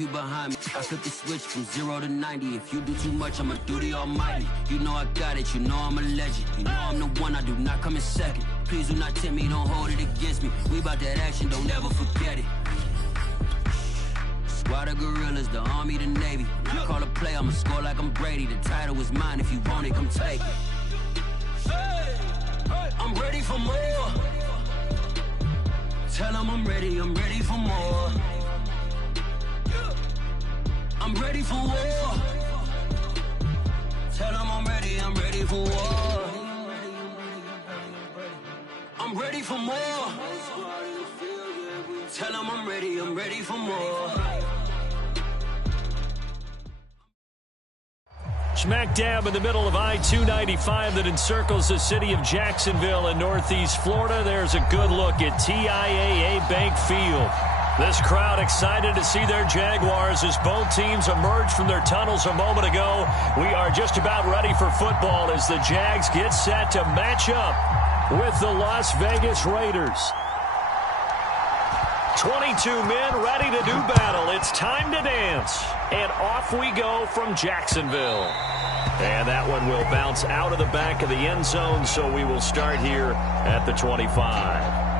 You behind me, I flip the switch from 0 to 90. If you do too much, I'ma do the almighty. You know I got it, you know I'm a legend. You know I'm the one, I do not come in second. Please do not tempt me, don't hold it against me. We about that action, don't ever forget it. Squad of gorillas, the army, the navy. When I call a play, I'ma score like I'm Brady. The title is mine, if you want it, come take it. I'm ready for more. Tell them I'm ready for more. I'm ready for war. Tell them I'm ready for war. I'm ready for more. Tell them I'm ready for more. Smack dab in the middle of I-295 that encircles the city of Jacksonville in northeast Florida. There's a good look at TIAA Bank Field. This crowd excited to see their Jaguars as both teams emerged from their tunnels a moment ago. We are just about ready for football as the Jags get set to match up with the Las Vegas Raiders. 22 men ready to do battle. It's time to dance. And off we go from Jacksonville. And that one will bounce out of the back of the end zone, so we will start here at the 25.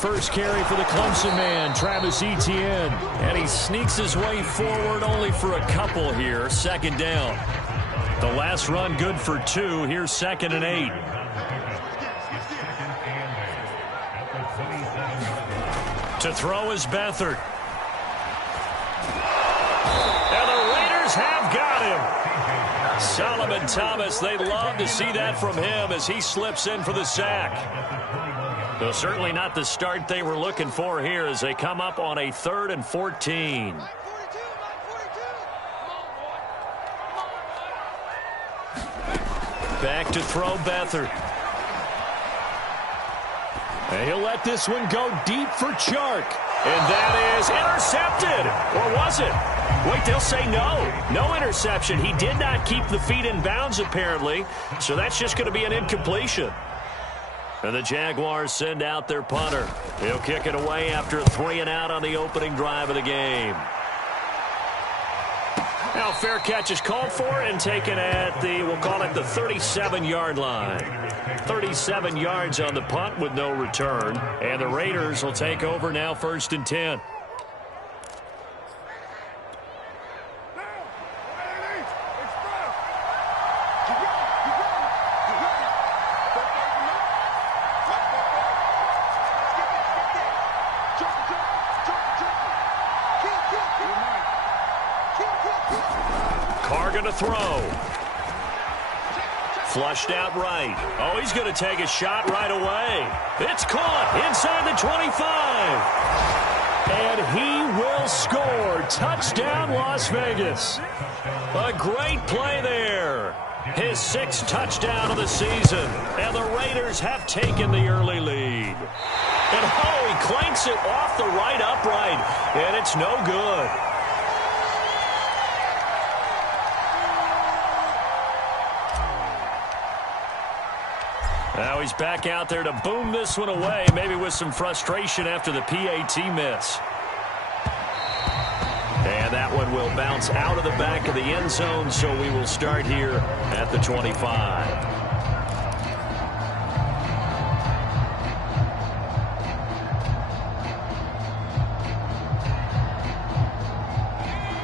First carry for the Clemson man, Travis Etienne. And he sneaks his way forward only for a couple here. Second down. The last run good for 2. Here's 2nd and 8. To throw is Beathard. And the Raiders have got him. Solomon Thomas, they'd love to see that from him as he slips in for the sack. So certainly not the start they were looking for here as they come up on a 3rd and 14. Back to throw Beathard. And he'll let this one go deep for Chark. And that is intercepted. Or was it? Wait, they'll say no. No interception. He did not keep the feet in bounds apparently. So that's just going to be an incompletion. And the Jaguars send out their punter. He'll kick it away after a 3 and out on the opening drive of the game. Now fair catch is called for and taken at the, we'll call it the 37-yard line. 37 yards on the punt with no return. And the Raiders will take over now 1st and 10. To throw. Flushed out right. Oh, he's going to take a shot right away. It's caught inside the 25. And he will score. Touchdown, Las Vegas. A great play there. His 6th touchdown of the season. And the Raiders have taken the early lead. And oh, he clanks it off the right upright. And it's no good. Now he's back out there to boom this one away, maybe with some frustration after the PAT miss. And that one will bounce out of the back of the end zone, so we will start here at the 25.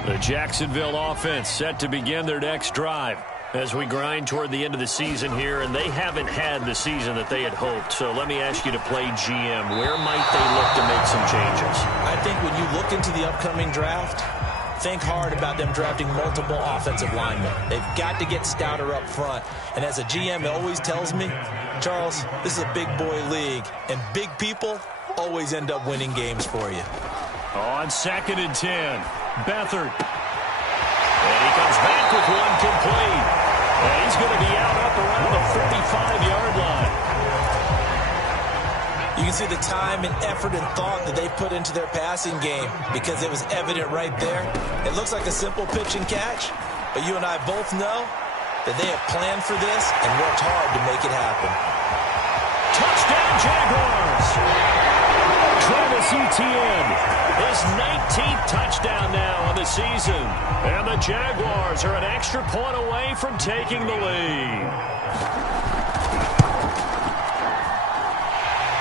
The Jacksonville offense set to begin their next drive as we grind toward the end of the season here, and they haven't had the season that they had hoped. So let me ask you to play GM. Where might they look to make some changes? I think when you look into the upcoming draft, think hard about them drafting multiple offensive linemen. They've got to get stouter up front. And as a GM, it always tells me, Charles, this is a big boy league, and big people always end up winning games for you. On 2nd and 10, Beathard. And he comes back with one complete. And he's going to be out up around the 45-yard line. You can see the time and effort and thought that they put into their passing game because it was evident right there. It looks like a simple pitch and catch, But you and I both know that they have planned for this and worked hard to make it happen. Touchdown, Jaguars! Travis Etienne, his 19th touchdown now on the season. And the Jaguars are an extra point away from taking the lead.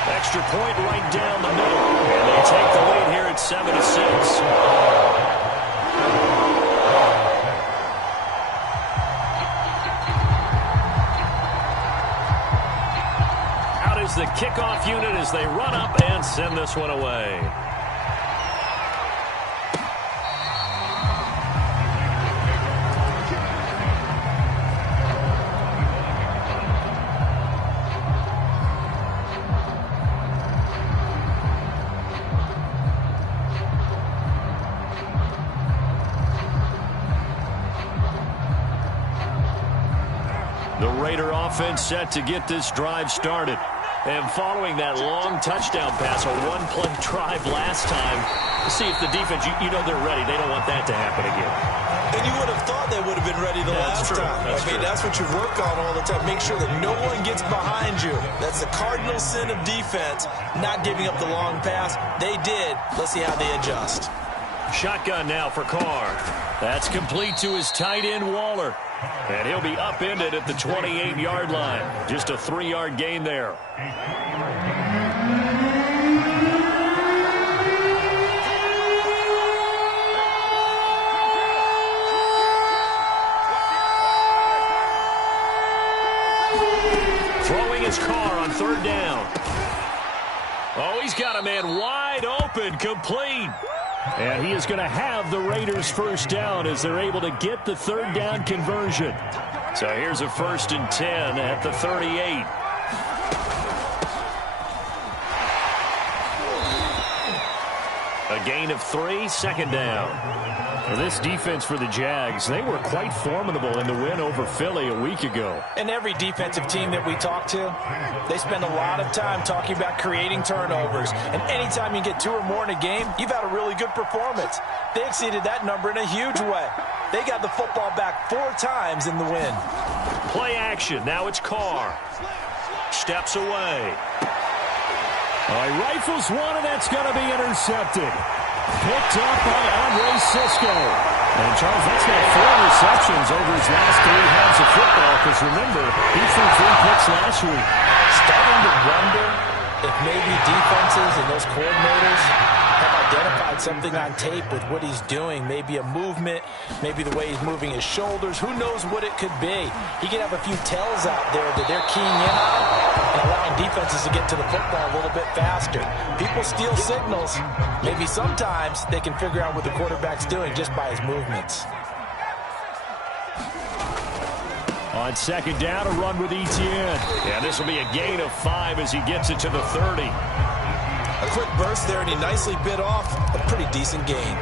Extra point right down the middle. And they take the lead here at 7-6. The kickoff unit as they run up and send this one away. The Raider offense set to get this drive started. And following that long touchdown pass, a one-play drive last time, see if the defense, you know they're ready. They don't want that to happen again. And you would have thought they would have been ready the last time. That's what you work on all the time. Make sure that no one gets behind you. That's the cardinal sin of defense, not giving up the long pass. They did. Let's see how they adjust. Shotgun now for Carr. That's complete to his tight end, Waller. And he'll be upended at the 28-yard line. Just a 3-yard gain there. Throwing his Carr on 3rd down. Oh, he's got a man wide open, complete. And he is going to have the Raiders' first down as they're able to get the 3rd down conversion. So here's a 1st and 10 at the 38. A gain of 3, 2nd down. Well, this defense for the Jags, they were quite formidable in the win over Philly a week ago. And every defensive team that we talk to, they spend a lot of time talking about creating turnovers. And anytime you get 2 or more in a game, you've had a really good performance. They exceeded that number in a huge way. They got the football back 4 times in the win. Play action. Now it's Carr. Steps away. He rifles one, and that's going to be intercepted. Picked up by Andre Sisco. And, Charles, that's got 4 receptions over his last 3 halves of football, because, remember, he threw 3 picks last week. Starting to wonder if maybe defenses and those coordinators have identified something on tape with what he's doing. Maybe a movement, maybe the way he's moving his shoulders. Who knows what it could be? He could have a few tells out there that they're keying in on and allowing defenses to get to the football a little bit faster. People steal signals. Maybe sometimes they can figure out what the quarterback's doing just by his movements. On 2nd down, a run with Etienne. Yeah, this will be a gain of 5 as he gets it to the 30. A quick burst there, and he nicely bit off a pretty decent gain.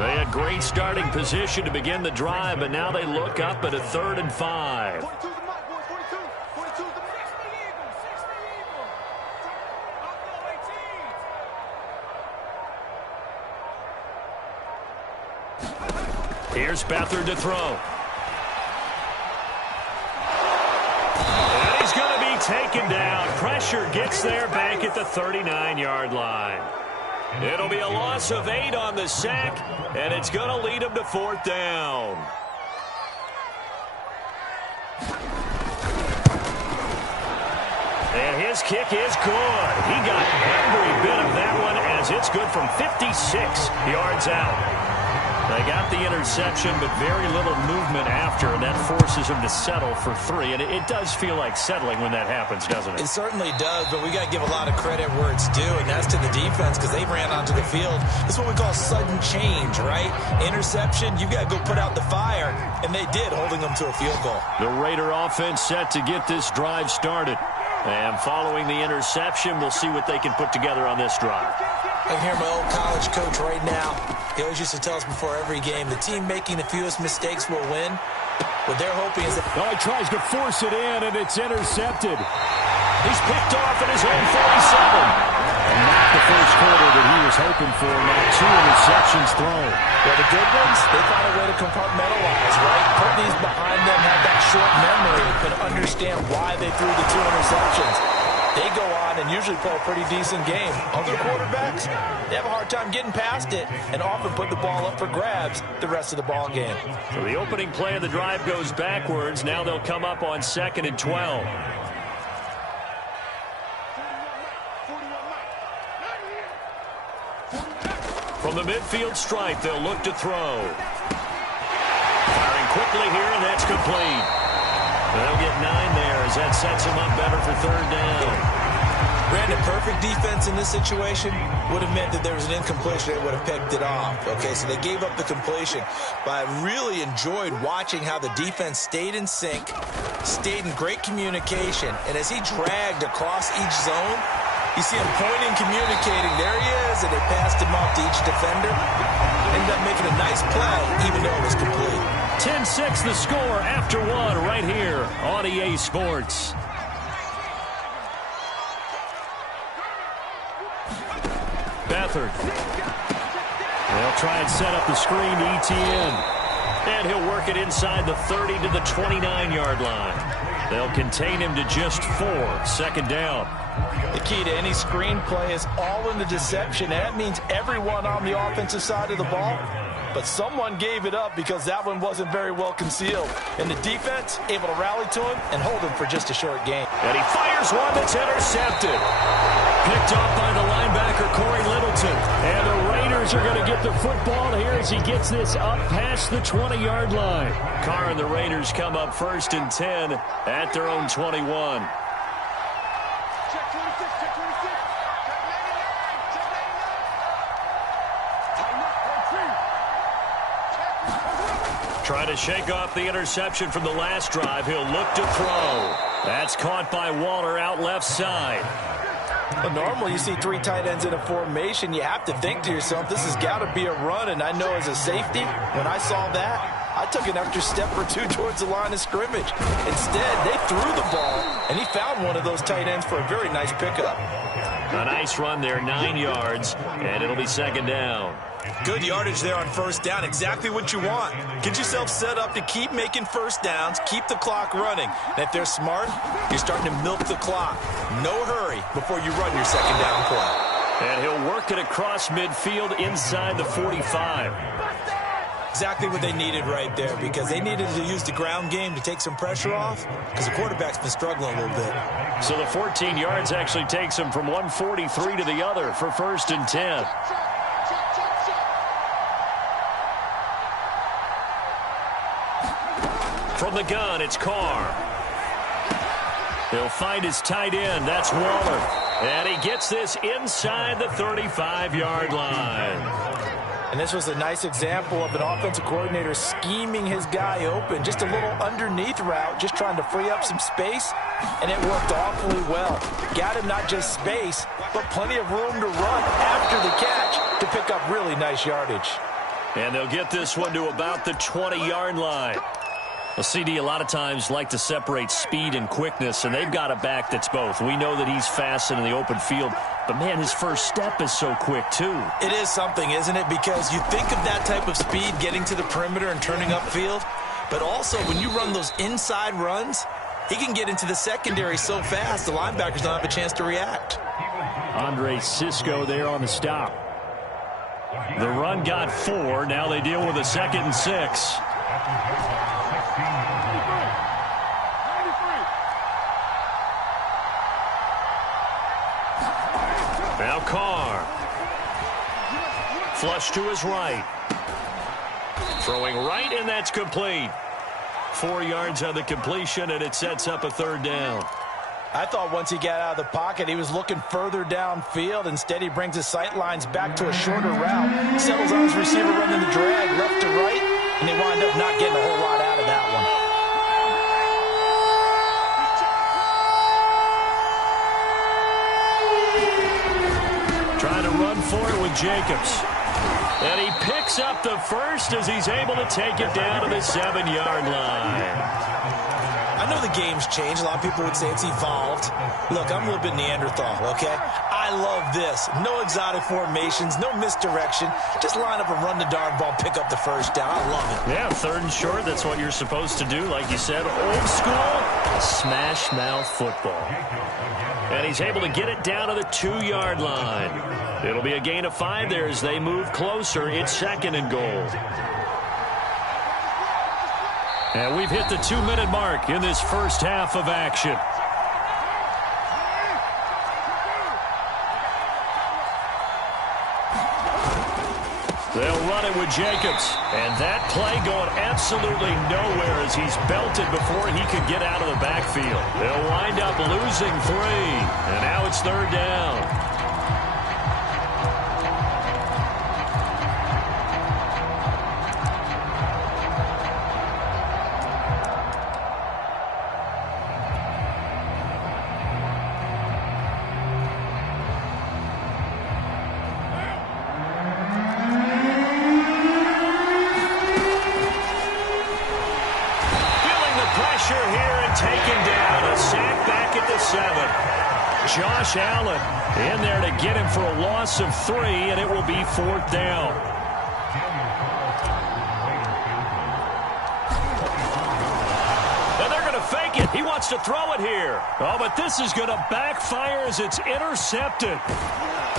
They had great starting position to begin the drive, but now they look up at a 3rd and 5. Here's Beathard to throw. And he's going to be taken down. Pressure gets there back at the 39-yard line. It'll be a loss of 8 on the sack, and it's going to lead him to 4th down. And his kick is good. He got every bit of that one as it's good from 56 yards out. They got the interception, but very little movement after, and that forces him to settle for 3. And it does feel like settling when that happens, doesn't it? It certainly does, but we got to give a lot of credit where it's due, and that's to the defense because they ran onto the field. This is what we call sudden change, right? Interception, you've got to go put out the fire, and they did, holding them to a field goal. The Raider offense set to get this drive started. And following the interception, we'll see what they can put together on this drive. I can hear my old college coach right now. He always used to tell us before every game, the team making the fewest mistakes will win. What they're hoping is that... Oh, he tries to force it in, and it's intercepted. He's picked off at his own 47. Not the first quarter that he was hoping for. Now 2 interceptions thrown. Well, the good ones, they found a way to compartmentalize, right? Put these behind them, have that short memory, and understand why they threw the 2 interceptions. They go on and usually play a pretty decent game. Other quarterbacks, they have a hard time getting past it and often put the ball up for grabs the rest of the ball game. So the opening play of the drive goes backwards. Now they'll come up on 2nd and 12. From the midfield stripe, they'll look to throw. Firing quickly here, and that's complete. They'll get 9 there as that sets him up better for 3rd down. Brandon, perfect defense in this situation would have meant that there was an incompletion. They would have picked it off. Okay, so they gave up the completion. But I really enjoyed watching how the defense stayed in sync, stayed in great communication, and as he dragged across each zone, you see him pointing, communicating. There he is, and they passed him off to each defender. Ended up making a nice play, even though it was complete. 10-6 the score after 1 right here on EA Sports. Beathard. They'll try and set up the screen to ETN. And he'll work it inside the 30 to the 29-yard line. They'll contain him to just 4. 2nd down. The key to any screenplay is all in the deception. And that means everyone on the offensive side of the ball. But someone gave it up because that one wasn't very well concealed. And the defense able to rally to him and hold him for just a short gain. And he fires one that's intercepted. Picked off by the linebacker, Corey Littleton. And the Raiders are going to get the football here as he gets this up past the 20-yard line. Carr and the Raiders come up 1st and 10 at their own 21. Trying to shake off the interception from the last drive. He'll look to throw. That's caught by Waller out left side. Well, normally you see 3 tight ends in a formation. You have to think to yourself, this has got to be a run. And I know as a safety, when I saw that, I took an extra step or 2 towards the line of scrimmage. Instead, they threw the ball, and he found one of those tight ends for a very nice pickup. A nice run there, 9 yards, and it'll be 2nd down. Good yardage there on 1st down. Exactly what you want. Get yourself set up to keep making 1st downs, keep the clock running. And if they're smart, you're starting to milk the clock. No hurry before you run your 2nd down play. And he'll work it across midfield inside the 45. Exactly what they needed right there, because they needed to use the ground game to take some pressure off, because the quarterback's been struggling a little bit. So the 14 yards actually takes him from 143 to the other for 1st and 10. From the gun, it's Carr. He'll find his tight end. That's Waller. And he gets this inside the 35-yard line. And this was a nice example of an offensive coordinator scheming his guy open. Just a little underneath route, just trying to free up some space, and it worked awfully well. Got him not just space, but plenty of room to run after the catch to pick up really nice yardage. And they'll get this one to about the 20-yard line. Well, CD a lot of times like to separate speed and quickness, and they've got a back that's both. We know that he's fast in the open field, but, man, his first step is so quick, too. It is something, isn't it? Because you think of that type of speed getting to the perimeter and turning upfield, but also when you run those inside runs, he can get into the secondary so fast the linebackers don't have a chance to react. Andre Cisco there on the stop. The run got 4. Now they deal with a 2nd and 6. Now Carr. Flush to his right. Throwing right, and that's complete. 4 yards on the completion, and it sets up a 3rd down. I thought once he got out of the pocket, he was looking further downfield. Instead, he brings his sight lines back to a shorter route. Settles on his receiver running the drag left to right, and they wind up not getting a whole lot out of that one. Trying to run for it with Jacobs. And he picks up the first as he's able to take it down to the 7-yard line. I know the game's changed. A lot of people would say it's evolved. Look, I'm a little bit Neanderthal, okay? I love this. No exotic formations, no misdirection. Just line up and run the darn ball, pick up the first down. I love it. Yeah, 3rd and short, that's what you're supposed to do. Like you said, old school, smash mouth football. And he's able to get it down to the 2-yard line. It'll be a gain of 5 there as they move closer. It's 2nd and goal. And we've hit the 2-minute mark in this first half of action. They'll run it with Jacobs. And that play going absolutely nowhere as he's belted before he could get out of the backfield. They'll wind up losing 3. And now it's 3rd down. Josh Allen in there to get him for a loss of 3, and it will be 4th down. And they're going to fake it. He wants to throw it here. Oh, but this is going to backfire as it's intercepted.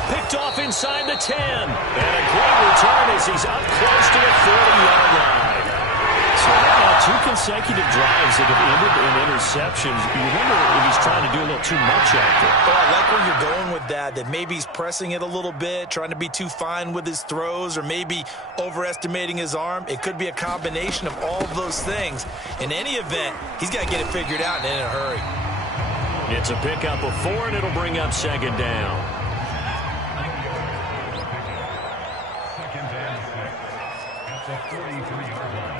Picked off inside the 10. And a great return as he's up close to the 40-yard line. So now 2 consecutive drives that have ended in interceptions. You wonder if he's trying to do a little too much out there. Well, I like where you're going with that maybe he's pressing it a little bit, trying to be too fine with his throws, or maybe overestimating his arm. It could be a combination of all of those things. In any event, he's got to get it figured out and in a hurry. It's a pickup of 4, and it'll bring up 2nd down. Second down at the 43-yard line.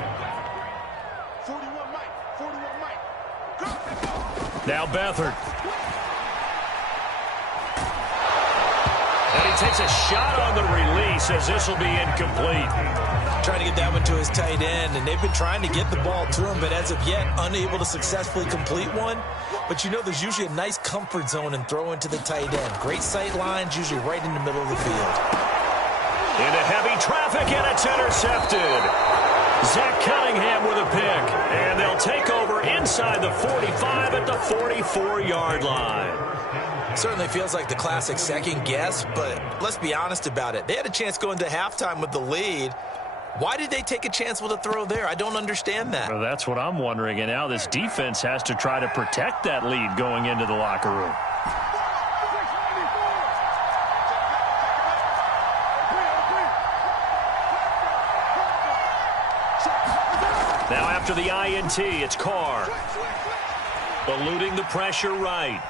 41 Mike. Now Beathard. And he takes a shot on the release as this will be incomplete. Trying to get that one to his tight end, and they've been trying to get the ball to him, but as of yet, unable to successfully complete one. But you know there's usually a nice comfort zone in throwing to the tight end. Great sight lines, usually right in the middle of the field. Into heavy traffic, and it's intercepted. Zach Cunningham with a pick, and they'll take over inside the 45 at the 44-yard line. Certainly feels like the classic second guess, but let's be honest about it. They had a chance going to halftime with the lead. Why did they take a chance with a throw there? I don't understand that. Well, that's what I'm wondering, and now this defense has to try to protect that lead going into the locker room. Now after the INT, it's Carr. Eluding the pressure right.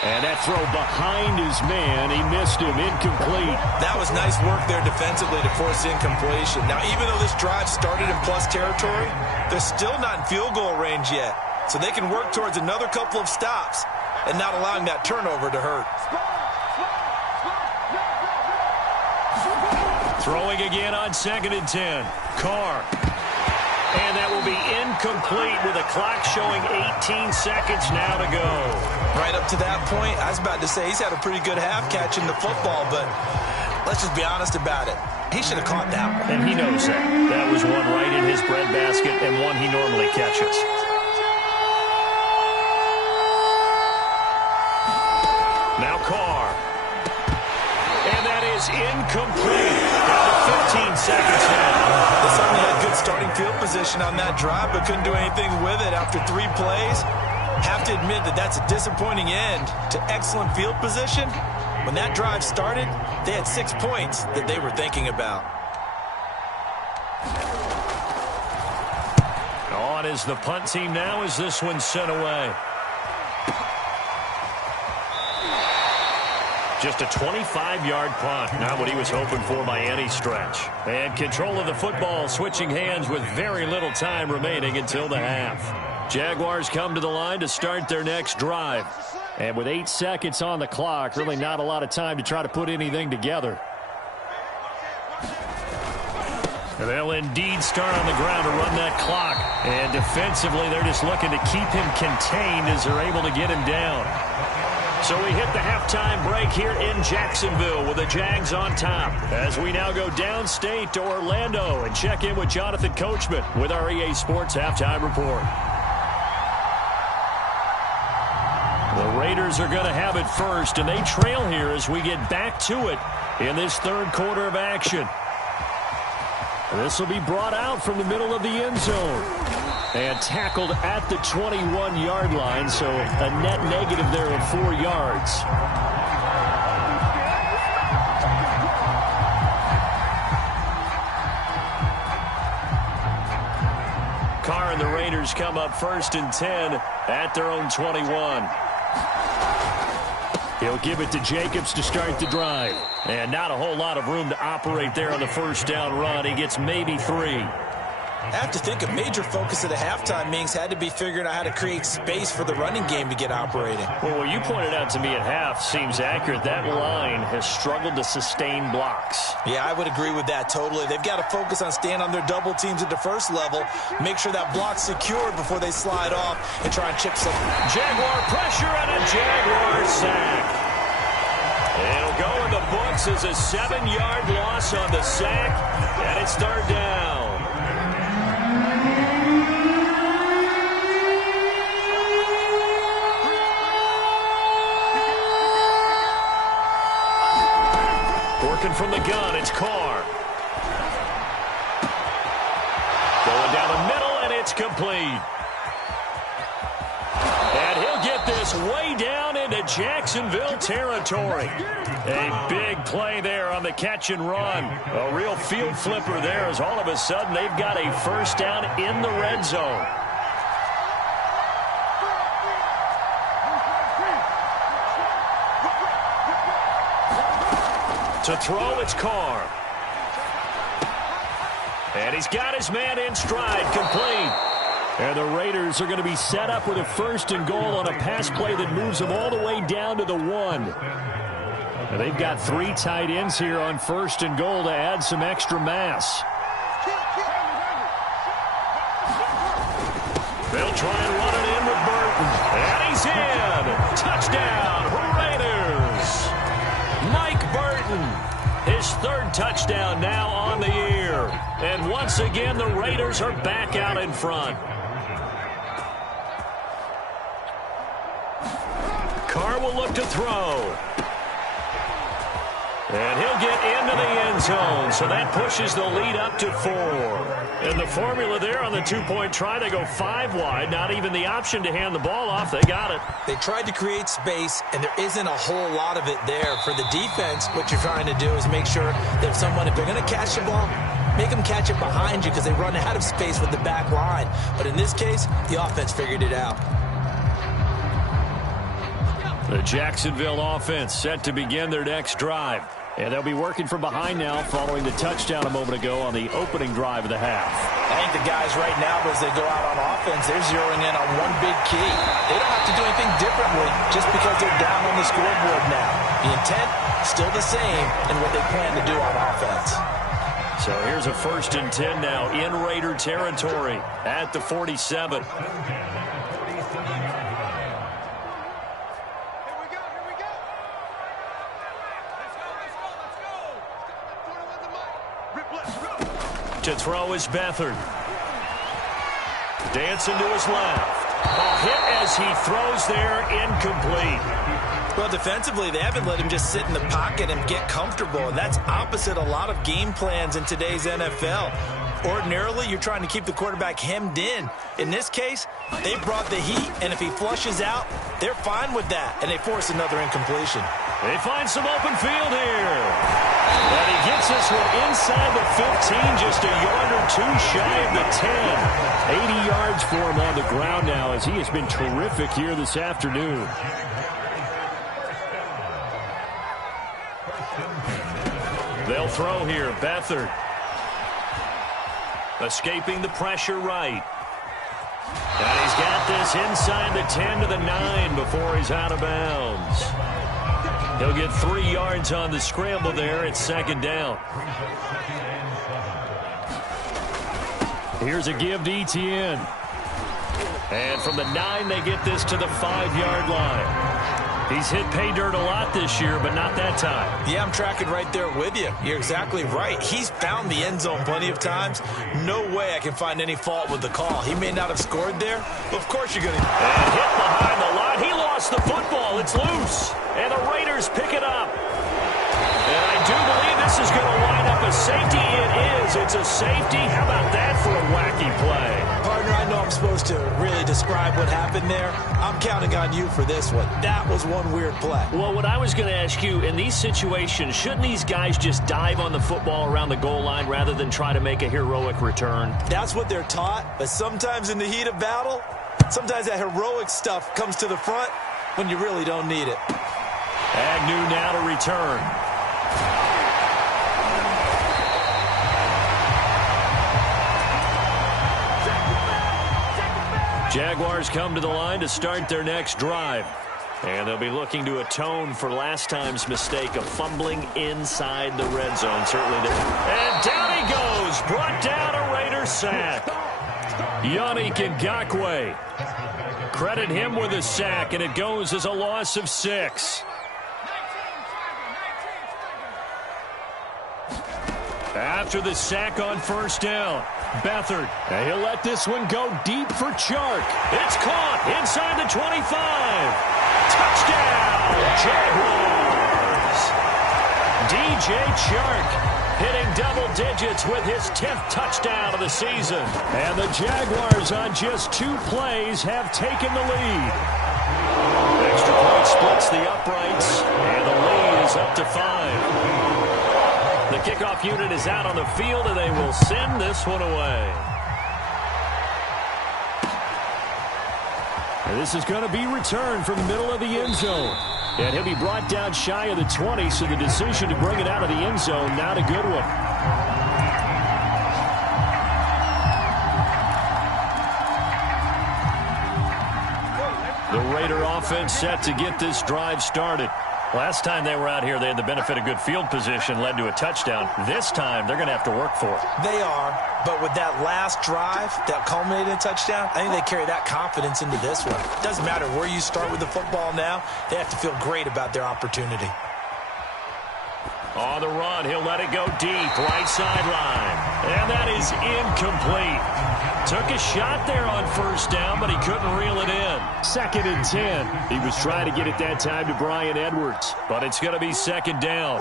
And that throw behind his man, he missed him, incomplete. That was nice work there defensively to force incompletion. Now, even though this drive started in plus territory, they're still not in field goal range yet. So they can work towards another couple of stops and not allowing that turnover to hurt. Throwing again on 2nd and 10. Carr. And that will be incomplete with the clock showing 18 seconds now to go. Right up to that point, I was about to say he's had a pretty good half catching the football, but let's just be honest about it. He should have caught that one. And he knows that. That was one right in his breadbasket and one he normally catches. Now Carr. And that is incomplete. Down to 15 seconds now. They certainly had good starting field position on that drive, but couldn't do anything with it after 3 plays. Have to admit that that's a disappointing end to excellent field position. When that drive started, they had 6 points that they were thinking about. On is the punt team now as this one's sent away. Just a 25-yard punt. Not what he was hoping for by any stretch. And control of the football switching hands with very little time remaining until the half. Jaguars come to the line to start their next drive. And with 8 seconds on the clock, really not a lot of time to try to put anything together. And they'll indeed start on the ground to run that clock. And defensively, they're just looking to keep him contained as they're able to get him down. So we hit the halftime break here in Jacksonville with the Jags on top. As we now go downstate to Orlando and check in with Jonathan Coachman with our EA Sports Halftime Report. The Raiders are going to have it first, and they trail here as we get back to it in this third quarter of action. This will be brought out from the middle of the end zone and tackled at the 21-yard line, so a net negative there of 4 yards. Carr and the Raiders come up 1st and 10 at their own 21. He'll give it to Jacobs to start the drive. And not a whole lot of room to operate there on the first down run. He gets maybe 3. I have to think a major focus of the halftime meetings had to be figuring out how to create space for the running game to get operating. Well, what you pointed out to me at half seems accurate. That line has struggled to sustain blocks. Yeah, I would agree with that totally. They've got to focus on staying on their double teams at the first level, make sure that block's secured before they slide off and try and chip some. Jaguar pressure and a Jaguar sack. It'll go in the books as a 7-yard loss on the sack, and it's 3rd down. Working from the gun, it's Carr. Going down the middle, and it's complete. And he'll get this way down into Jacksonville territory. A big play there on the catch and run. A real field flipper there as all of a sudden they've got a first down in the red zone. To throw, it's Carr. And he's got his man in stride, complete. And the Raiders are going to be set up with a 1st and goal on a pass play that moves them all the way down to the 1. And they've got 3 tight ends here on 1st and goal to add some extra mass. They'll try and run it in with Burton. And he's in. Touchdown, Raiders. Mike Burton, his 3rd touchdown now on the year. And once again, the Raiders are back out in front. Carr will look to throw. And he'll get into the end zone, so that pushes the lead up to 4. And the formula there on the 2-point try, they go 5 wide. Not even the option to hand the ball off. They got it. They tried to create space, and there isn't a whole lot of it there. For the defense, what you're trying to do is make sure that if they're going to catch the ball, make them catch it behind you because they run out of space with the back line. But in this case, the offense figured it out. The Jacksonville offense set to begin their next drive. And they'll be working from behind now following the touchdown a moment ago on the opening drive of the half. I think the guys right now, as they go out on offense, they're zeroing in on one big key. They don't have to do anything differently just because they're down on the scoreboard now. The intent, still the same in what they plan to do on offense. So here's a 1st and 10 now in Raider territory at the 47. To throw is Beathard. Dancing to his left. A hit as he throws there, incomplete. Well, defensively, they haven't let him just sit in the pocket and get comfortable. And that's opposite a lot of game plans in today's NFL. Ordinarily, you're trying to keep the quarterback hemmed in. In this case, they brought the heat, and if he flushes out, they're fine with that, and they force another incompletion. They find some open field here. And he gets this one inside the 15, just a yard or 2 shy of the 10. 80 yards for him on the ground now as he has been terrific here this afternoon. They'll throw here, Beathard. Escaping the pressure right. And he's got this inside the 10 to the 9 before he's out of bounds. He'll get 3 yards on the scramble there. It's 2nd down. Here's a give to ETN. And from the 9, they get this to the 5-yard line. He's hit pay dirt a lot this year, but not that time. Yeah, I'm tracking right there with you. You're exactly right. He's found the end zone plenty of times. No way I can find any fault with the call. He may not have scored there, but of course you're going to. And hit behind the line. He lost the football. It's loose. And the Raiders pick it up. And I do believe this is going to line up a safety. It is. It's a safety. How about that for a wacky play? Partner, I know I'm supposed to really describe what happened there. I'm counting on you for this one. That was one weird play. Well, what I was going to ask you, in these situations, shouldn't these guys just dive on the football around the goal line rather than try to make a heroic return? That's what they're taught, but sometimes in the heat of battle, sometimes that heroic stuff comes to the front when you really don't need it. Agnew now to return. Jaguars come to the line to start their next drive. And they'll be looking to atone for last time's mistake of fumbling inside the red zone. Certainly did. And down he goes. Brought down a Raider sack. Yannick Ngakoue. Credit him with a sack, and it goes as a loss of 6. After the sack on first down, Beathard. And he'll let this one go deep for Chark. It's caught inside the 25. Touchdown, Jaguars. DJ Chark hitting double digits with his 10th touchdown of the season. And the Jaguars on just 2 plays have taken the lead. Extra point splits the uprights, and the lead is up to 5. The kickoff unit is out on the field, and they will send this one away. And this is going to be returned from the middle of the end zone. And he'll be brought down shy of the 20, so the decision to bring it out of the end zone, not a good one. The Raider offense set to get this drive started. Last time they were out here, they had the benefit of good field position, led to a touchdown. This time, they're going to have to work for it. They are, but with that last drive that culminated in a touchdown, I think they carry that confidence into this one. It doesn't matter where you start with the football now. They have to feel great about their opportunity. On the run, he'll let it go deep, right sideline. And that is incomplete. Took a shot there on first down, but he couldn't reel it in. 2nd and 10. He was trying to get it that time to Bryan Edwards, but it's going to be 2nd down.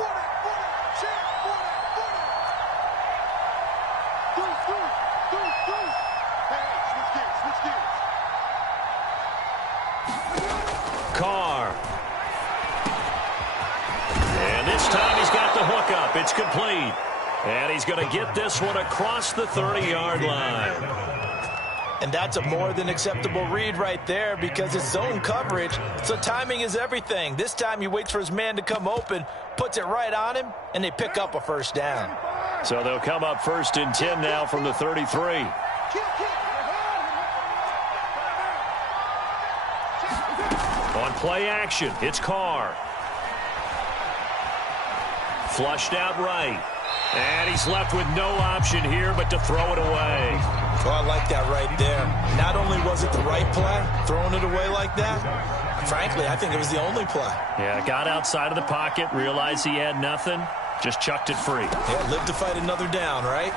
Carr. And this time he's got the hook up. It's complete. And he's going to get this one across the 30-yard line. And that's a more than acceptable read right there because it's zone coverage, so timing is everything. This time he waits for his man to come open, puts it right on him, and they pick up a first down. So they'll come up 1st and 10 now from the 33. On play action, it's Carr. Flushed out right. And he's left with no option here but to throw it away. Oh, I like that right there. Not only was it the right play, throwing it away like that, frankly, I think it was the only play. Yeah, got outside of the pocket, realized he had nothing, just chucked it free. Yeah, live to fight another down, right?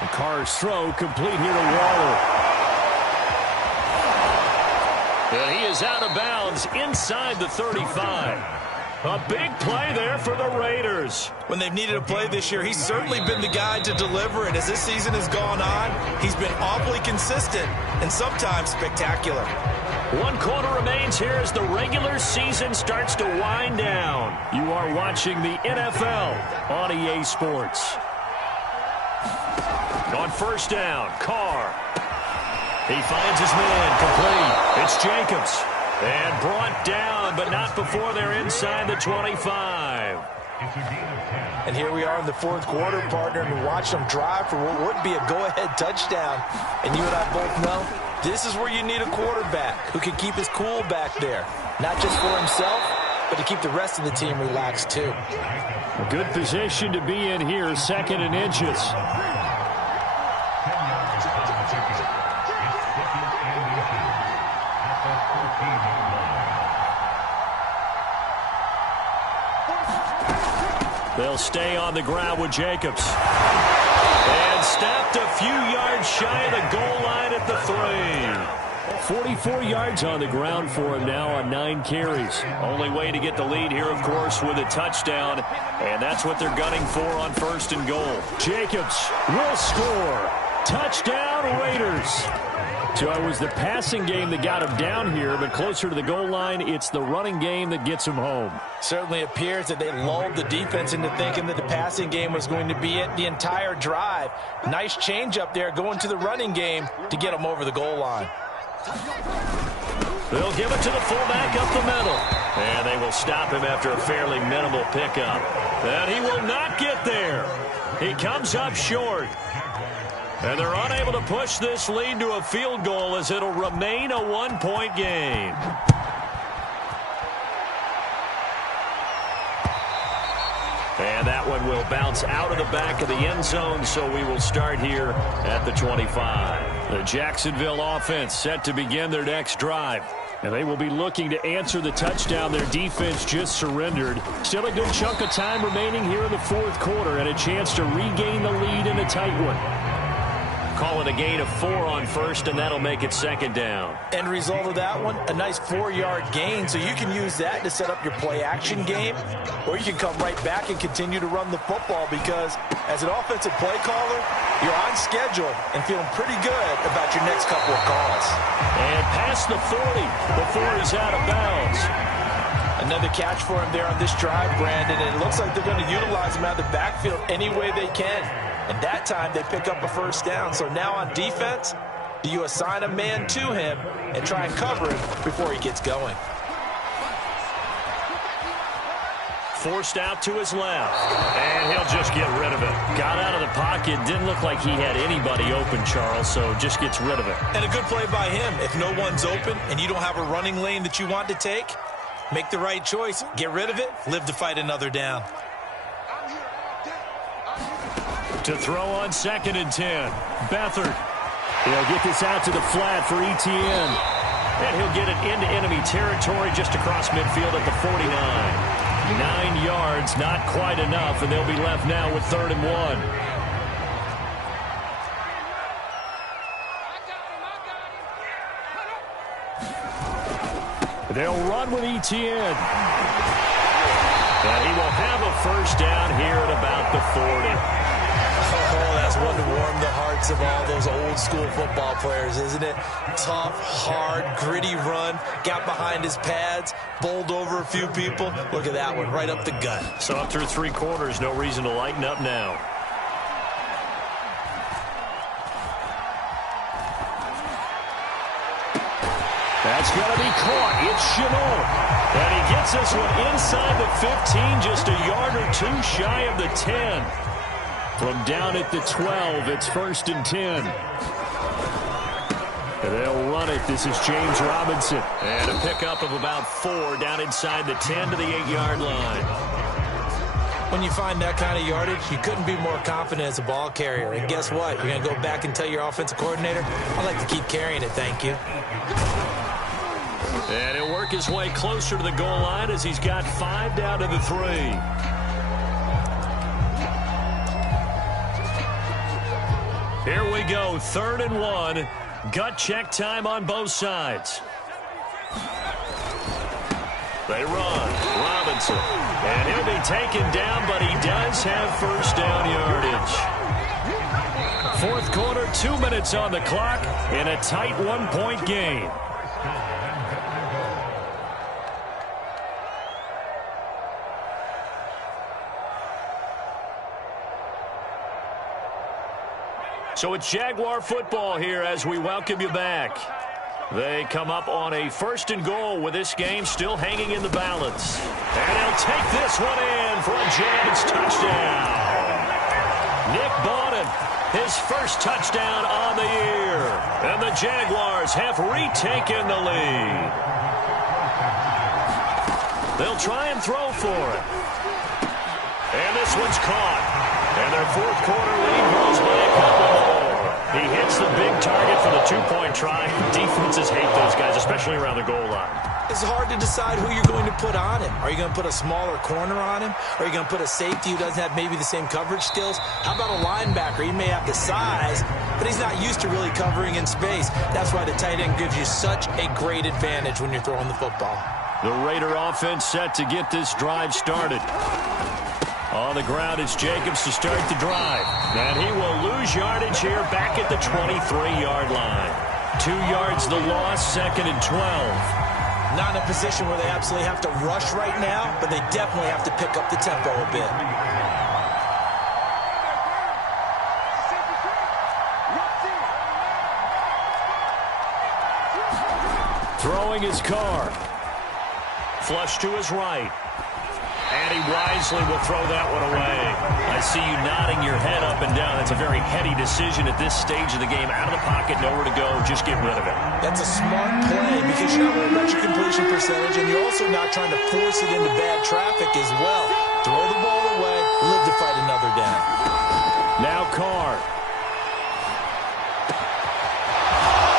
And Carr's throw complete here to Waller. And he is out of bounds inside the 35. A big play there for the Raiders. When they've needed a play this year, he's certainly been the guy to deliver it. As this season has gone on, he's been awfully consistent and sometimes spectacular. 1 quarter remains here as the regular season starts to wind down. You are watching the NFL on EA Sports. On first down, Carr. He finds his man, complete. It's Jacobs. And brought down, but not before they're inside the 25. And here we are in the 4th quarter, partner, and watch them drive for what would be a go-ahead touchdown. And you and I both know this is where you need a quarterback who can keep his cool back there. Not just for himself, but to keep the rest of the team relaxed too. A good position to be in here, 2nd and inches. They'll stay on the ground with Jacobs. And stopped a few yards shy of the goal line at the 3. 44 yards on the ground for him now on 9 carries. Only way to get the lead here, of course, with a touchdown. And that's what they're gunning for on 1st and goal. Jacobs will score. Touchdown, Raiders. So it was the passing game that got him down here, but closer to the goal line, it's the running game that gets him home. Certainly appears that they lulled the defense into thinking that the passing game was going to be it the entire drive. Nice change up there going to the running game to get them over the goal line. They'll give it to the fullback up the middle. And they will stop him after a fairly minimal pickup. And he will not get there. He comes up short. And they're unable to push this lead to a field goal as it'll remain a 1-point game. And that one will bounce out of the back of the end zone, so we will start here at the 25. The Jacksonville offense set to begin their next drive. And they will be looking to answer the touchdown their defense just surrendered. Still a good chunk of time remaining here in the 4th quarter and a chance to regain the lead in a tight one. Call it a gain of 4 on 1st, and that'll make it 2nd down. End result of that one, a nice 4-yard gain, so you can use that to set up your play-action game, or you can come right back and continue to run the football because as an offensive play caller, you're on schedule and feeling pretty good about your next couple of calls. And past the 40 before he's out of bounds. Another catch for him there on this drive, Brandon, and it looks like they're going to utilize him out of the backfield any way they can. And that time they pick up a 1st down. So now on defense, do you assign a man to him and try and cover him before he gets going? Forced out to his left. And he'll just get rid of it. Got out of the pocket. Didn't look like he had anybody open, Charles, so just gets rid of it. And a good play by him. If no one's open and you don't have a running lane that you want to take, make the right choice. Get rid of it. Live to fight another down. To throw on 2nd and 10. Beathard. He'll get this out to the flat for ETN. And he'll get it into enemy territory just across midfield at the 49. 9 yards, not quite enough, and they'll be left now with 3rd and 1. They'll run with ETN. And he will have a 1st down here at about the 40. Oh, that's one to warm the hearts of all those old school football players, isn't it? Tough, hard, gritty run, got behind his pads, bowled over a few people. Look at that one, right up the gut. So up through 3 quarters, no reason to lighten up now. That's going to be caught. It's Chenault. And he gets this one inside the 15, just a yard or 2 shy of the 10. From down at the 12, it's 1st and 10. And they'll run it. This is James Robinson. And a pickup of about 4 down inside the 10 to the 8-yard line. When you find that kind of yardage, you couldn't be more confident as a ball carrier. And guess what? You're going to go back and tell your offensive coordinator, I'd like to keep carrying it, thank you. And he'll work his way closer to the goal line as he's got 5 down to the 3. Here we go, 3rd and 1. Gut check time on both sides. They run. Robinson. And he'll be taken down, but he does have 1st down yardage. 4th quarter, 2 minutes on the clock in a tight 1-point game. So it's Jaguar football here as we welcome you back. They come up on a 1st and goal with this game still hanging in the balance. And they'll take this one in for a Jags touchdown. Nick Bawden, his 1st touchdown on the year. And the Jaguars have retaken the lead. They'll try and throw for it. And this one's caught. And their 4th quarter lead grows by a couple more. He hits the big target for the 2-point try. Defenses hate those guys, especially around the goal line. It's hard to decide who you're going to put on him. Are you going to put a smaller corner on him? Are you going to put a safety who doesn't have maybe the same coverage skills? How about a linebacker? He may have the size, but he's not used to really covering in space. That's why the tight end gives you such a great advantage when you're throwing the football. The Raider offense set to get this drive started. On the ground, it's Jacobs to start the drive. And he will lose yardage here back at the 23-yard line. 2 yards the loss, 2nd and 12. Not in a position where they absolutely have to rush right now, but they definitely have to pick up the tempo a bit. Throwing his car. Flush to his right. And he wisely will throw that one away. I see you nodding your head up and down. That's a very heady decision at this stage of the game. Out of the pocket, nowhere to go. Just get rid of it. That's a smart play because you're not worried about your completion percentage, and you're also not trying to force it into bad traffic as well. Throw the ball away, live to fight another down. Now Carr.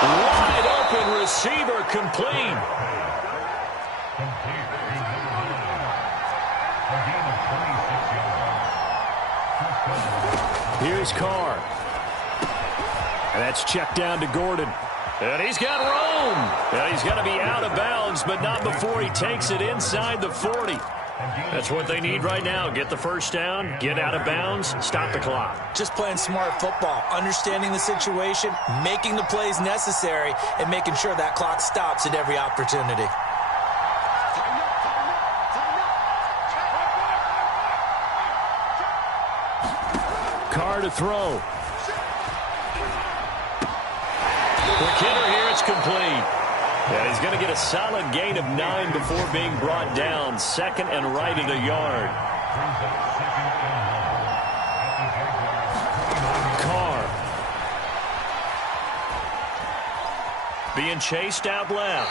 Wide open receiver complete. Here's Carr. And that's checked down to Gordon. And he's got room. And he's going to be out of bounds, but not before he takes it inside the 40. That's what they need right now. Get the first down, get out of bounds, stop the clock. Just playing smart football, understanding the situation, making the plays necessary, and making sure that clock stops at every opportunity. Carr to throw. Quick hitter here, it's complete. And he's going to get a solid gain of 9 before being brought down. 2nd and right at a yard. Carr. Being chased out left.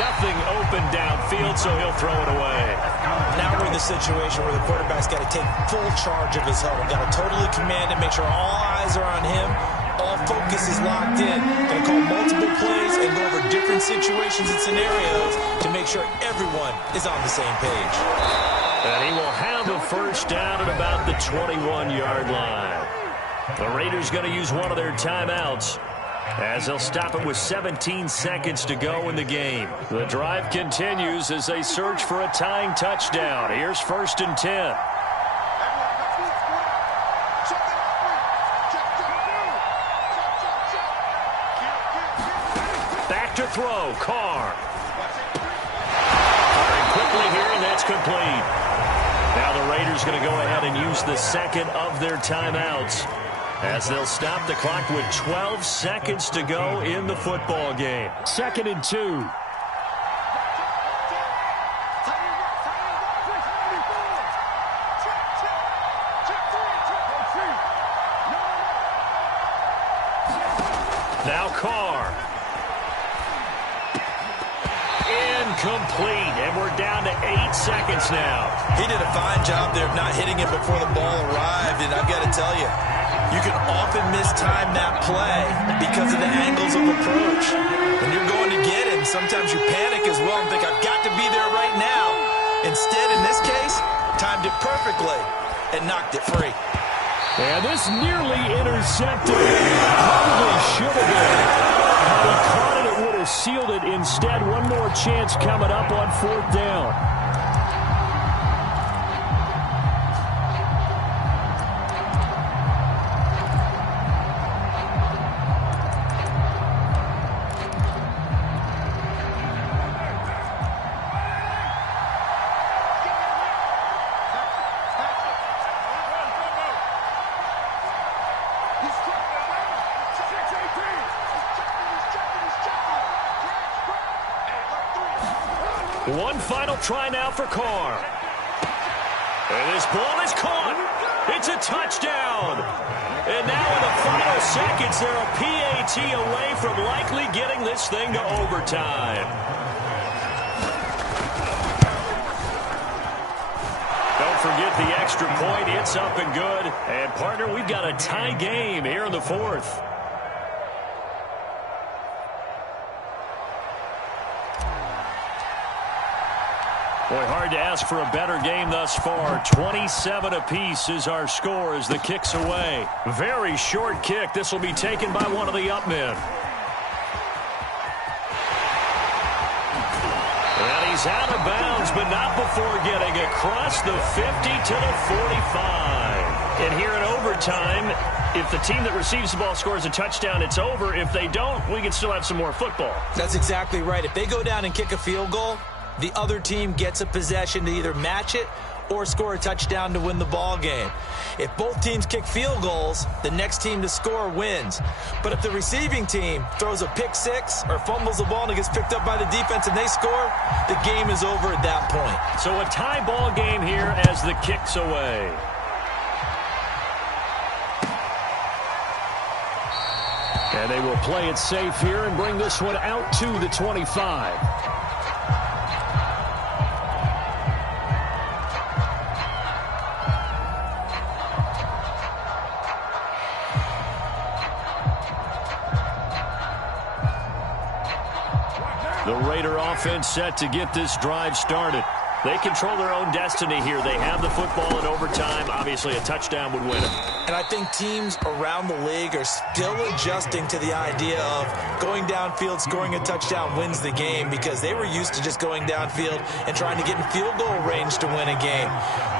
Nothing open downfield, so he'll throw it away. Now we're in the situation where the quarterback's got to take full charge of his huddle. Got to totally command it, make sure all eyes are on him. All focus is locked in. Going to call multiple plays and go over different situations and scenarios to make sure everyone is on the same page. And he will have a first down at about the 21-yard line. The Raiders going to use one of their timeouts as they'll stop it with 17 seconds to go in the game. The drive continues as they search for a tying touchdown. Here's 1st and 10. Back to throw, Carr. Very quickly here, and that's complete. Now the Raiders going to go ahead and use the 2nd of their timeouts as they'll stop the clock with 12 seconds to go in the football game. 2nd and 2. Now Carr. Incomplete, and we're down to 8 seconds now. He did a fine job there of not hitting it before the ball arrived, and I've got to tell you, you can often mistime that play because of the angles of approach. When you're going to get him, sometimes you panic as well and think, I've got to be there right now. Instead, in this case, timed it perfectly and knocked it free. And this nearly intercepted. Probably should have been. Had he caught it, it would have sealed it. Instead, one more chance coming up on 4th down. One final try now for Carr. And this ball is caught. It's a touchdown. And now in the final seconds, they're a PAT away from likely getting this thing to overtime. Don't forget the extra point. It's up and good. And, partner, we've got a tie game here in the 4th. Boy, hard to ask for a better game thus far. 27 apiece is our score as the kick's away. Very short kick. This will be taken by one of the up men. And he's out of bounds, but not before getting across the 50 to the 45. And here in overtime, if the team that receives the ball scores a touchdown, it's over. If they don't, we can still have some more football. That's exactly right. If they go down and kick a field goal, the other team gets a possession to either match it or score a touchdown to win the ball game. If both teams kick field goals, the next team to score wins. But if the receiving team throws a pick six or fumbles the ball and it gets picked up by the defense and they score, the game is over at that point. So a tie ball game here as the kick's away. And they will play it safe here and bring this one out to the 25. The Raider offense set to get this drive started. They control their own destiny here. They have the football in overtime. Obviously, a touchdown would win it. And I think teams around the league are still adjusting to the idea of going downfield, scoring a touchdown wins the game, because they were used to just going downfield and trying to get in field goal range to win a game.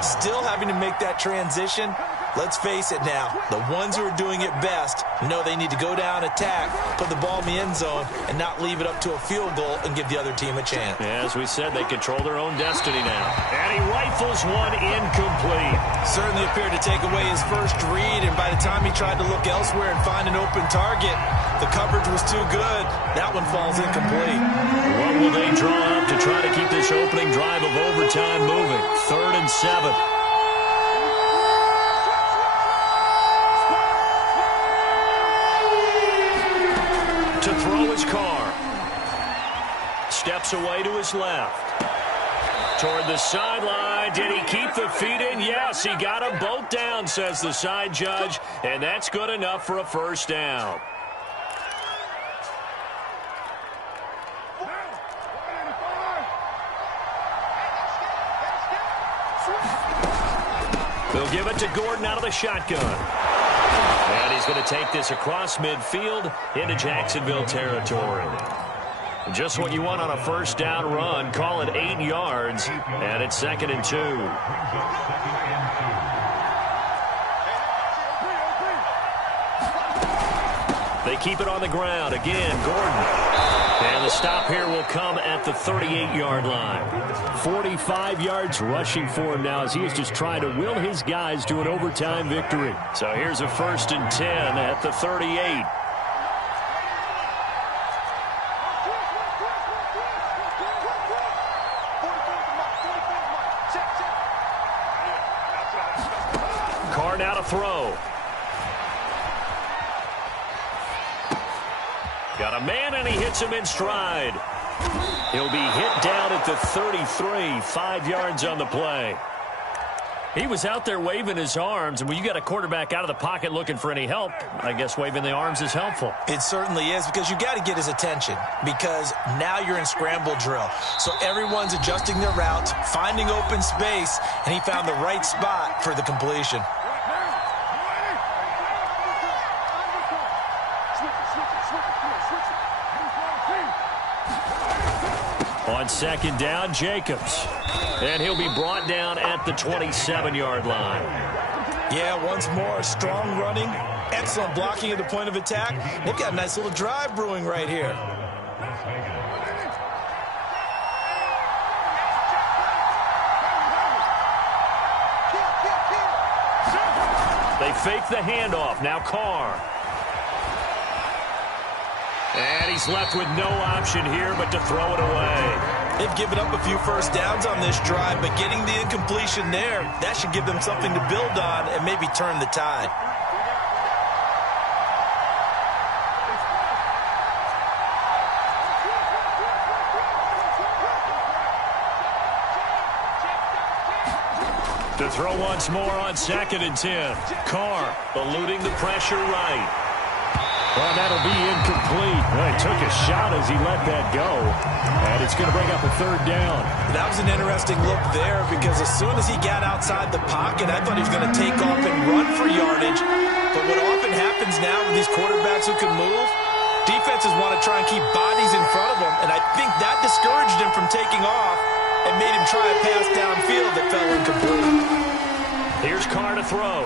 Still having to make that transition. Let's face it now, the ones who are doing it best know they need to go down, attack, put the ball in the end zone, and not leave it up to a field goal and give the other team a chance. Yeah, as we said, they control their own destiny now. And he rifles one incomplete. Certainly appeared to take away his first read, and by the time he tried to look elsewhere and find an open target, the coverage was too good. That one falls incomplete. What will they draw up to try to keep this opening drive of overtime moving? 3rd and 7. To throw his car. Steps away to his left. Toward the sideline. Did he keep the feet in? Yes, he got them both down, says the side judge. And that's good enough for a first down. They'll give it to Gordon out of the shotgun. And he's going to take this across midfield into Jacksonville territory. Just what you want on a first down run. Call it 8 yards, and it's 2nd and 2. They keep it on the ground. Again, Gordon. And the stop here will come at the 38-yard line. 45 yards rushing for him now as he is just trying to will his guys to an overtime victory. So here's a 1st and 10 at the 38. Carr now to throw. Got a man, and he hits him in stride. He'll be hit down at the 33, 5 yards on the play. He was out there waving his arms, and when you got a quarterback out of the pocket looking for any help, I guess waving the arms is helpful. It certainly is, because you got to get his attention, because now you're in scramble drill. So everyone's adjusting their routes, finding open space, and he found the right spot for the completion. On 2nd down, Jacobs. And he'll be brought down at the 27-yard line. Yeah, once more, strong running, excellent blocking at the point of attack. They've got a nice little drive brewing right here. They fake the handoff. Now Carr. And he's left with no option here but to throw it away. They've given up a few first downs on this drive, but getting the incompletion there, that should give them something to build on and maybe turn the tide. To throw once more on 2nd and 10. Carr eluding the pressure right. Well, that'll be incomplete. Well, he took a shot as he let that go, and it's going to bring up a third down. That was an interesting look there because as soon as he got outside the pocket, I thought he was going to take off and run for yardage. But what often happens now with these quarterbacks who can move, defenses want to try and keep bodies in front of them, and I think that discouraged him from taking off and made him try a pass downfield that fell incomplete. Here's Carr to throw.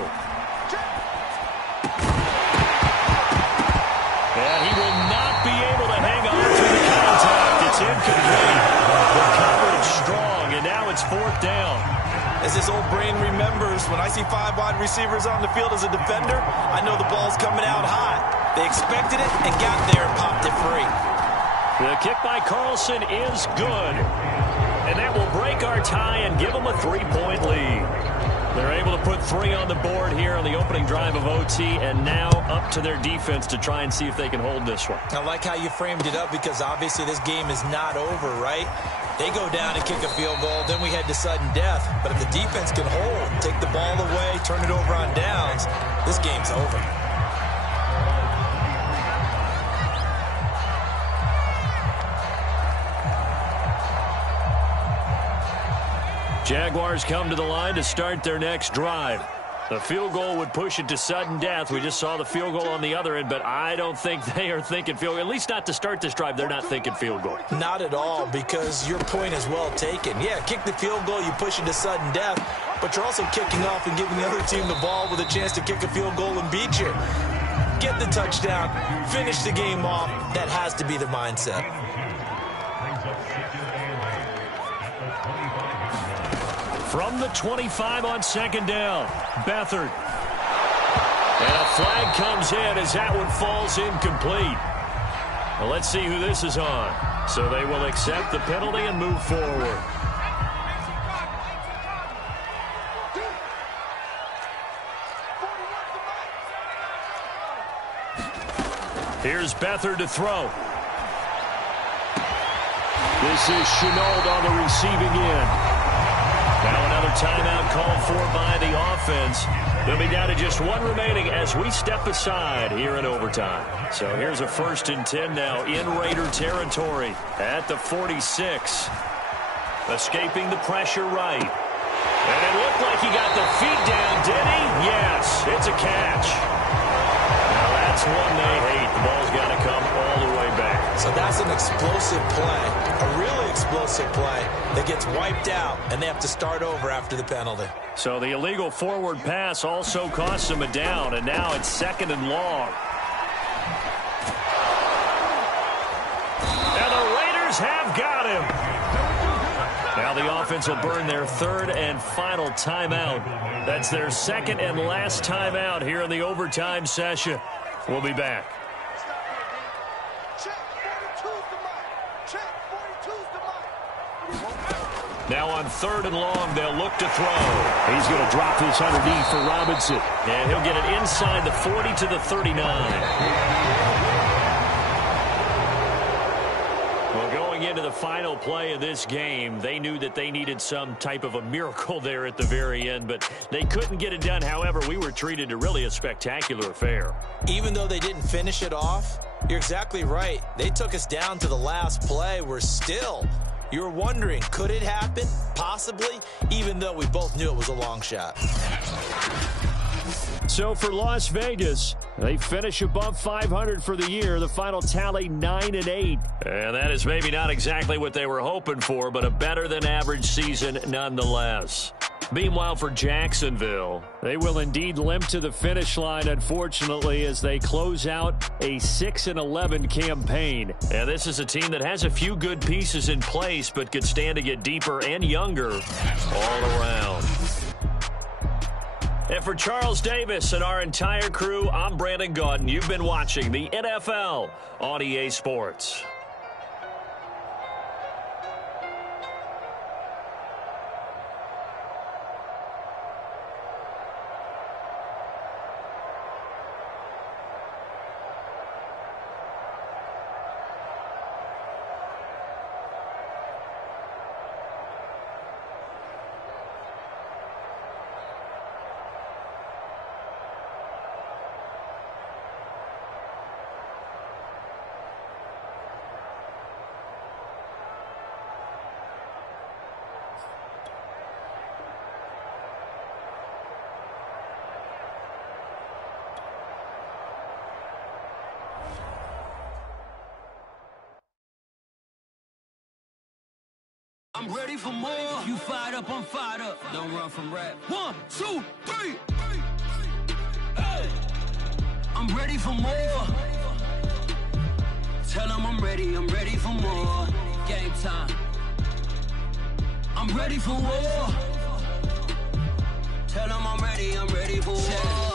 And he will not be able to hang on to the contact. It's incomplete. The coverage strong, and now it's fourth down. As his old brain remembers, when I see 5 wide receivers on the field as a defender, I know the ball's coming out hot. They expected it and got there and popped it free. The kick by Carlson is good. And that will break our tie and give them a 3-point lead. They're able to put 3 on the board here on the opening drive of OT, and now up to their defense to try and see if they can hold this one. I like how you framed it up because obviously this game is not over, right? They go down and kick a field goal, then we head to sudden death. But if the defense can hold, take the ball away, turn it over on downs, this game's over. Jaguars come to the line to start their next drive. The field goal would push it to sudden death. We just saw the field goal on the other end, but I don't think they are thinking field goal. At least not to start this drive. They're not thinking field goal. Not at all, because your point is well taken. Yeah, kick the field goal, you push it to sudden death, but you're also kicking off and giving the other team the ball with a chance to kick a field goal and beat you. Get the touchdown, finish the game off. That has to be the mindset. From the 25 on second down, Beathard. And a flag comes in as that one falls incomplete. Well, let's see who this is on. So they will accept the penalty and move forward. Here's Beathard to throw. This is Chenault on the receiving end. Now another timeout called for by the offense. They'll be down to just 1 remaining as we step aside here in overtime. So here's a 1st and 10 now in Raider territory at the 46. Escaping the pressure right. And it looked like he got the feet down, did he? Yes, it's a catch. Now that's one they hate. The ball's got to come all the way back. So that's an explosive play, a really explosive play that gets wiped out, and they have to start over after the penalty. So the illegal forward pass also costs them a down, and now it's 2nd and long. And the Raiders have got him. Now the offense will burn their 3rd and final timeout. That's their 2nd and last timeout here in the overtime session. We'll be back. Now on 3rd and long, they'll look to throw. He's going to drop this underneath for Robinson. And he'll get it inside the 40 to the 39. Well, going into the final play of this game, they knew that they needed some type of a miracle there at the very end, but they couldn't get it done. However, we were treated to really a spectacular affair. Even though they didn't finish it off, you're exactly right. They took us down to the last play. We're still... You're wondering, could it happen? Possibly, even though we both knew it was a long shot. So for Las Vegas, they finish above 500 for the year. The final tally 9-8. And that is maybe not exactly what they were hoping for, but a better than average season nonetheless. Meanwhile, for Jacksonville, they will indeed limp to the finish line, unfortunately, as they close out a 6-11 campaign. And this is a team that has a few good pieces in place, but could stand to get deeper and younger all around. And for Charles Davis and our entire crew, I'm Brandon Gaudin. You've been watching the NFL on EA Sports. I'm ready for more. You fired up, I'm fired up. Don't run from rap. 1, 2, 3. Hey. I'm ready for more. Tell them I'm ready for more. Game time. I'm ready for war. Tell them I'm ready for war.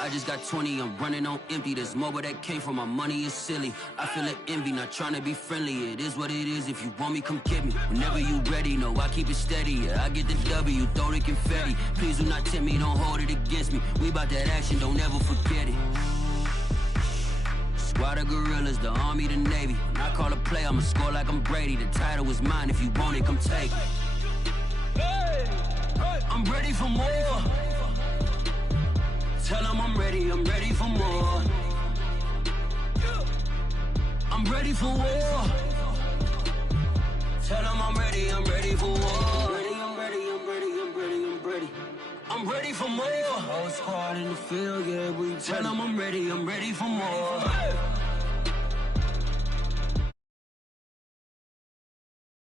I just got 20, I'm running on empty. This mobile that came from my money is silly. I feel like envy, not trying to be friendly. It is what it is, if you want me, come get me. Whenever you ready, no, I keep it steady. Yeah, I get the W, throw the confetti. Please do not tempt me, don't hold it against me. We bout that action, don't ever forget it. Squad of gorillas, the army, the navy. When I call a play, I'ma score like I'm Brady. The title is mine, if you want it, come take it. I'm ready for more. Tell them I'm ready for more. I'm ready for war. Tell them I'm ready for war. I'm ready for more. Whole squad in the field, yeah, we tell them I'm ready for more.